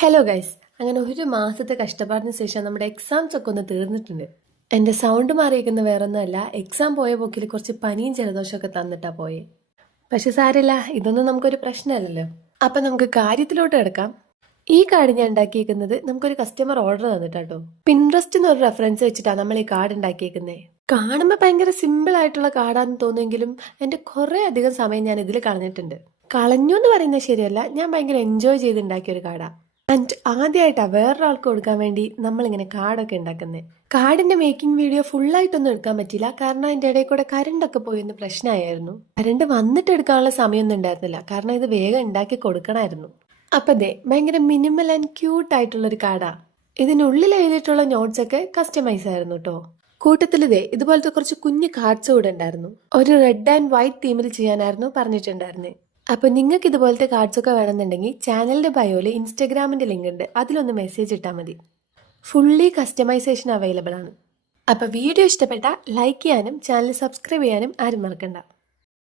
Hello guys, അങ്ങനെ ഒരു മാസത്തെ കഷ്ടപ്പാടിന് ശേഷം നമ്മുടെ എക്സാംസ് ഒക്കെ ഒന്ന് തീർന്നിട്ടുണ്ട്. എൻ്റെ സൗണ്ട് മാറിയിരിക്കുന്ന വേറൊന്നുമല്ല, എക്സാം പോയ പോക്കിൽ കുറച്ച് പനിയും ജലദോഷമൊക്കെ തന്നിട്ടാ പോയെ. പക്ഷെ സാരില്ല, ഇതൊന്നും നമുക്കൊരു പ്രശ്നമല്ലല്ലോ. അപ്പം നമുക്ക് കാര്യത്തിലോട്ട് കിടക്കാം. ഈ കാർഡ് ഞാൻ ഉണ്ടാക്കിയേക്കുന്നത് നമുക്കൊരു കസ്റ്റമർ ഓർഡർ തന്നിട്ടാട്ടോ. പിൻട്രസ്റ്റ് എന്നൊരു റെഫറൻസ് വെച്ചിട്ടാണ് നമ്മൾ ഈ കാർഡ് ഉണ്ടാക്കിയേക്കുന്നത്. കാണുമ്പോൾ ഭയങ്കര സിമ്പിൾ ആയിട്ടുള്ള കാർഡാന്ന് തോന്നുമെങ്കിലും എൻ്റെ കുറേ അധികം സമയം ഞാൻ ഇതിൽ കളഞ്ഞിട്ടുണ്ട്. കളഞ്ഞു എന്ന് പറയുന്നത് ശരിയല്ല, ഞാൻ ഭയങ്കര എൻജോയ് ചെയ്ത് ഉണ്ടാക്കിയ ഒരു കാർഡാണ്. ആൻഡ് ആദ്യമായിട്ടാണ് വേറൊരാൾക്ക് കൊടുക്കാൻ വേണ്ടി നമ്മളിങ്ങനെ കാർഡൊക്കെ ഉണ്ടാക്കുന്നത്. കാർഡിന്റെ മേക്കിംഗ് വീഡിയോ ഫുള്ളായിട്ടൊന്നും എടുക്കാൻ പറ്റില്ല, കാരണം അതിൻ്റെ ഇടയിൽ കൂടെ കരണ്ടൊക്കെ പോയെന്ന് പ്രശ്നമായിരുന്നു. കരണ്ട് വന്നിട്ട് എടുക്കാനുള്ള സമയമൊന്നും ഉണ്ടായിരുന്നില്ല, കാരണം ഇത് വേഗം ഉണ്ടാക്കി കൊടുക്കണമായിരുന്നു. അപ്പം ദേ ഭയങ്കര മിനിമൽ ആൻഡ് ക്യൂട്ട് ആയിട്ടുള്ളൊരു കാർഡാ. ഇതിനുള്ളിൽ എഴുതിയിട്ടുള്ള നോട്ട്സ് ഒക്കെ കസ്റ്റമൈസ് ആയിരുന്നു കേട്ടോ. കൂട്ടത്തിൽ ഇതേ ഇതുപോലത്തെ കുറച്ച് കുഞ്ഞു കാർഡ്സ് കൂടെ ഉണ്ടായിരുന്നു. ഒരു റെഡ് ആൻഡ് വൈറ്റ് തീമിൽ ചെയ്യാനായിരുന്നു പറഞ്ഞിട്ടുണ്ടായിരുന്നത്. അപ്പോൾ നിങ്ങൾക്ക് ഇതുപോലത്തെ കാർഡ്സ് ഒക്കെ വേണമെന്നുണ്ടെങ്കിൽ ചാനലിൻ്റെ ബയോയിൽ ഇൻസ്റ്റഗ്രാമിൻ്റെ ലിങ്ക് ഉണ്ട്, അതിലൊന്ന് മെസ്സേജ് ഇട്ടാൽ മതി. ഫുള്ളി കസ്റ്റമൈസേഷൻ അവൈലബിൾ ആണ്. അപ്പോൾ വീഡിയോ ഇഷ്ടപ്പെട്ടാൽ ലൈക്ക് ചെയ്യാനും ചാനൽ സബ്സ്ക്രൈബ് ചെയ്യാനും ആരും മറക്കണ്ട.